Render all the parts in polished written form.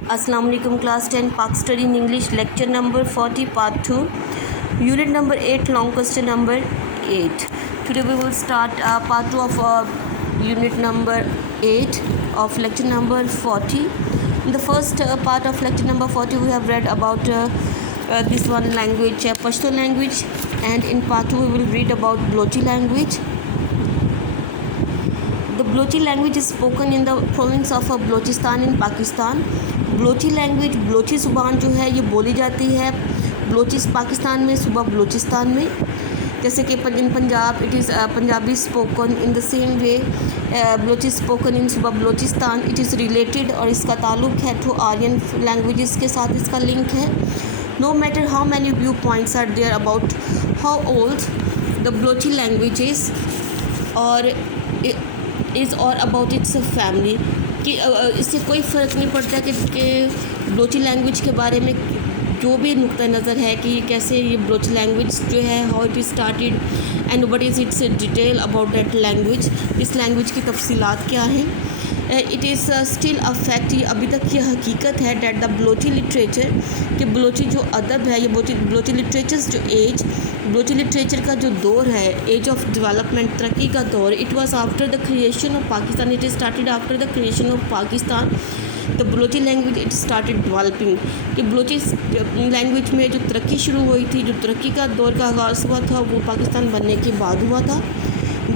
Assalamu alaikum class 10 Pak Study in English lecture number 40 part 2 unit number 8 long question number 8. Today we will start part 2 of unit number 8 of lecture number 40. In the first part of lecture number 40 we have read about this one language, Pashto language, and in part 2 we will read about Balochi language. The Balochi language is spoken in the province of Balochistan in Pakistan. Balochi language Balochi زبان جو ہے یہ بولی جاتی ہے بلوچی پاکستان میں صوبہ بلوچستان میں. جیسے کہ in Punjab it is Punjabi spoken in the same way Balochi spoken in صوبہ بلوچستان. اٹ از ریلیٹڈ اور اس کا تعلق ہے ٹو آرین لینگویجز کے ساتھ اس کا لنک ہے. No matter how many view points are there about how old the Balochi languages اور اباؤٹ اٹس فیملی کہ اس سے کوئی فرق نہیں پڑتا کہ بلوچی لینگویج کے بارے میں جو بھی نقطہ نظر ہے کہ کیسے یہ بلوچی لینگویج جو ہے how it is started and what is its detail about that language. اس لینگویج کی تفصیلات کیا ہیں. It is still a fact, یہ ابھی تک یہ حقیقت ہے دیٹ دا بلوچی لٹریچر کہ بلوچی جو ادب ہے یہ بلوچی لٹریچرز جو بلوچی لٹریچر کا جو دور ہے ایج آف ڈیولپمنٹ ترقی کا دور, it was after the creation of Pakistan. It is started after the creation of Pakistan. The Balochi language it started developing کہ بلوچی لینگویج میں جو ترقی شروع ہوئی تھی, جو ترقی کا دور کا آغاز ہوا تھا وہ پاکستان بننے کے بعد ہوا تھا.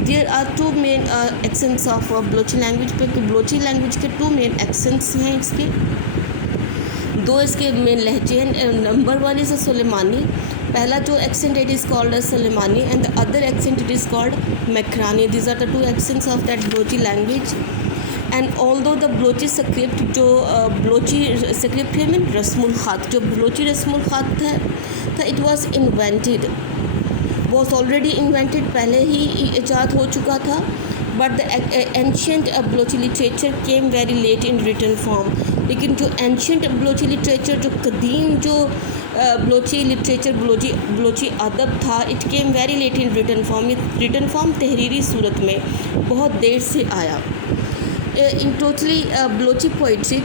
There are two main accents of Balochi language پہ کہ بلوچی لینگویج کے ٹو مین ایکسنٹس ہیں اس کے دو اس کے مین لہجے ہیں. Number one is Sulaimani. پہلا جو accent it is called Sulaimani and the other accent it is called Makrani. These are the two accents of that Balochi language. And although the Balochi script جو بلوچی اسکرپٹ ہے مین رسم الخط, جو بلوچی رسم الخط ہے تھا it was invented was already invented, پہلے ہی ایجاد ہو چکا تھا. But the ancient Balochi literature came very late in written form. لیکن جو اینشینٹ بلوچی لٹریچر جو قدیم جو بلوچی لٹریچر بلوچی ادب تھا it came very late in written form تحریری صورت میں بہت دیر سے آیا. ان ٹوٹلی بلوچی پوئٹری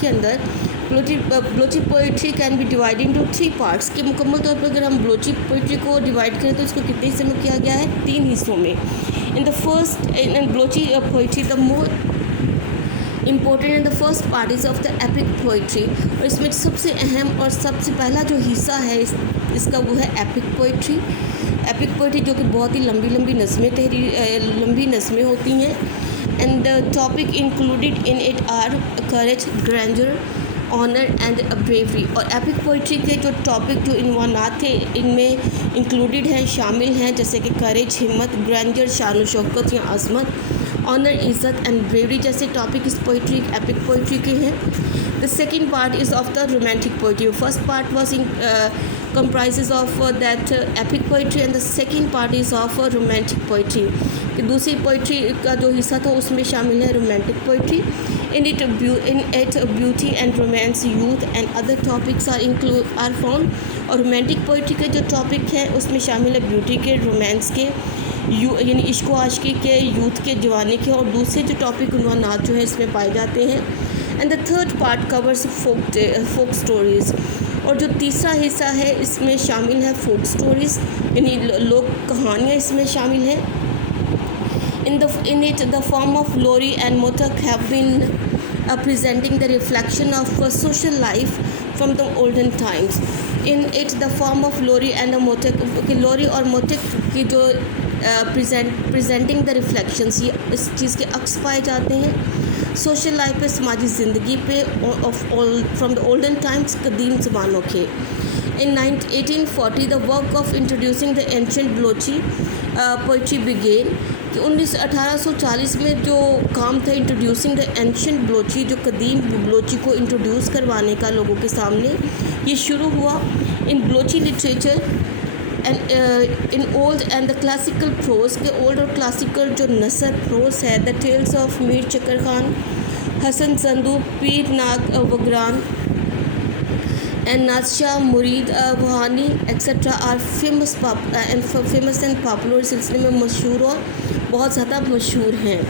کے اندر Balochi poetry can be divide into 3 parts کہ مکمل طور پر اگر ہم بلوچی پوئٹری کو ڈیوائڈ کریں تو اس کو کتنے حصے میں کیا گیا ہے, 3 حصوں میں. In the first in Balochi poetry the more important and the first part is of the epic poetry, اور اس میں سب سے اہم اور سب سے پہلا جو حصہ ہے اس کا وہ ہے ایپک پوئٹری. ایپک پوئٹری جو کہ بہت ہی لمبی نظمیں ہوتی ہیں. And the topic included in it are courage, grandeur, honour and bravery. اور ایپک پوئٹری کے جو ٹاپک جو عنوانات تھے ان میں انکلوڈیڈ ہیں, شامل ہیں, جیسے کہ کریج ہمت, گرینڈر شان و شوکت یا عظمت, آنر عزت اینڈ بریوری جیسے ٹاپک اس پوئٹری ایپک پوئٹری کے ہیں. The second part is of the romantic poetry. First part was comprises of that epic poetry and the second part is of romantic poetry. کہ دوسری poetry کا جو حصہ تھا اس میں شامل ہے romantic poetry. in it beauty and romance, youth and other topics are found. اور رومانٹک پوئٹری کے جو ٹاپک ہیں اس میں شامل ہے بیوٹی کے, رومانس کے, یعنی عشق و عاشقی کے, یوتھ کے, جوانی کے, اور دوسرے جو ٹاپک عنوانات جو ہیں اس میں پائے جاتے ہیں. And the third part course folk stories. اور جو تیسرا حصہ ہے اس میں شامل ہے فوک سٹوریز, یعنی لوک کہانیاں اس میں شامل ہیں. in it the form of lori and motak have been presenting the reflection of social life from the olden times. in it the form of lori and motak, lori اور motak کی جو presenting the reflections یہ اس چیز کے عکس پائے جاتے ہیں سوشل لائف پہ, سماجی زندگی پہ, فرام دا اولڈن ٹائمس قدیم زمانوں کے. ان 1840 the work of introducing the ancient Balochi poetry begin کہ 1840 میں جو کام تھا انٹروڈیوسنگ دا اینشینٹ بلوچی, جو قدیم بلوچی کو انٹروڈیوس کروانے کا لوگوں کے سامنے, یہ شروع ہوا. In Balochi literature in old and the classical prose کے اولڈ اور کلاسیکل جو نثر پروز ہے, دا ٹیلز آف میر چکر خان, حسن زندو, پیر ناگ وگران and Naz Shah, Mureed Wahani etcetera are famous and popular, سلسلے میں مشہور اور بہت زیادہ مشہور ہیں.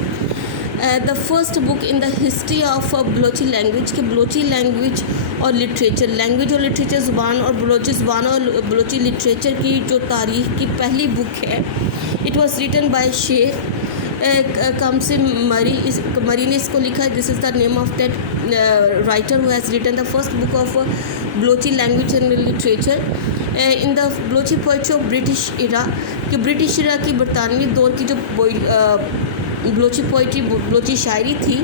the first book in the history of Balochi language کہ بلوچی لینگویج اور لٹریچر، لینگویج اور لٹریچر، زبان اور بلوچی زبان اور بلوچی لٹریچر کی جو تاریخ کی پہلی بک ہے. اٹ واز ریٹن بائی شیخ کمس مری نے اس کو لکھا ہے. This is the name of that writer who has written the first book of Balochi language and literature in the Balochi poetry of British era کہ برٹش ایرا کی برطانوی دور کی جو بلوچی پوئٹری بلوچی شاعری تھی.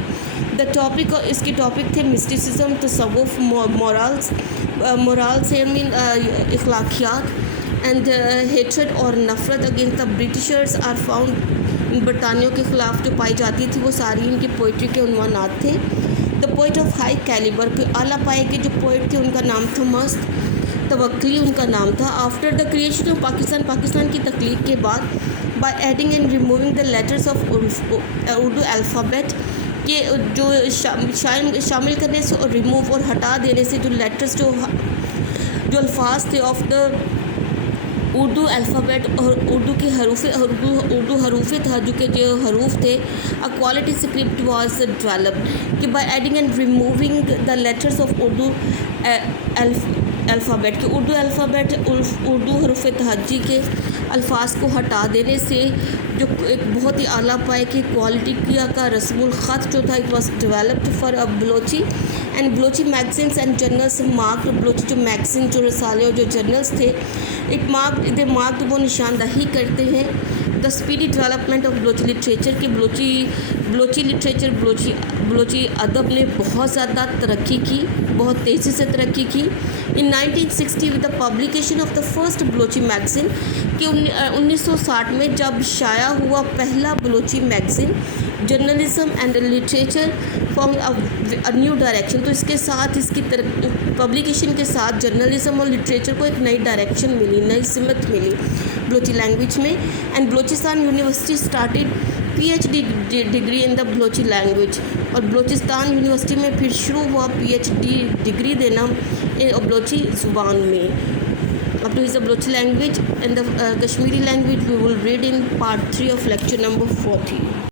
دا ٹاپک اس کے ٹاپک تھے مسٹیسزم، تصوف، مورالس اخلاقیات اینڈ ہیٹریڈ اور نفرت against the Britishers are found. برطانیوں کے خلاف جو پائی جاتی تھی وہ ساری ان کی پوئٹری کے عنوانات تھے. دا پوئٹ آف ہائی کیلیبر کے اعلیٰ پائے کے جو پوئٹ تھے ان کا نام تھا مست توکلی ان کا نام تھا. After the creation of Pakistan, Pakistan کی تخلیق کے بعد by adding and removing the letters of Urdu alphabet کہ جو شامل کرنے سے اور ریموو اور ہٹا دینے سے جو لیٹرس جو الفاظ تھے آف دا اردو الفابیٹ اور اردو کے اردو حروف تھا جو کہ جو حروف تھے کوالٹی اسکرپٹ واز ڈیولپڈ کہ by adding and removing the letters of Urdu alphabet کہ اردو الفابیٹ اردو حروف تہجی کے الفاظ کو ہٹا دینے سے جو ایک بہت ہی اعلیٰ پائے کی کوالٹی کا رسم الخط جو تھا it was developed for Balochi and Balochi magazines and journals mark. Balochi جو میگزین جو رسالے اور جو جرنلس تھے دے مارک وہ نشاندہی کرتے ہیں the speedy development of Balochi literature کہ بلوچی لٹریچر بلوچی ادب نے بہت زیادہ ترقی کی، بہت تیزی سے ترقی کی. ان 1960 with the publication of the first Balochi magazine کہ 1960 میں جب شائع ہوا پہلا Balochi magazine journalism and literature form new direction. تو اس کے ساتھ اس کی پبلیکیشن کے ساتھ جرنلزم اور لٹریچر کو ایک نئی ڈائریکشن ملی، نئی سمت ملی بلوچی لینگویج میں. And Balochistan university started PhD degree in the Balochi language اور بلوچستان یونیورسٹی میں پھر شروع ہوا PhD ڈگری دینا بلوچی زبان میں. Up to is the Balochi language and the Kashmiri language we will read in part 3 of lecture number 40.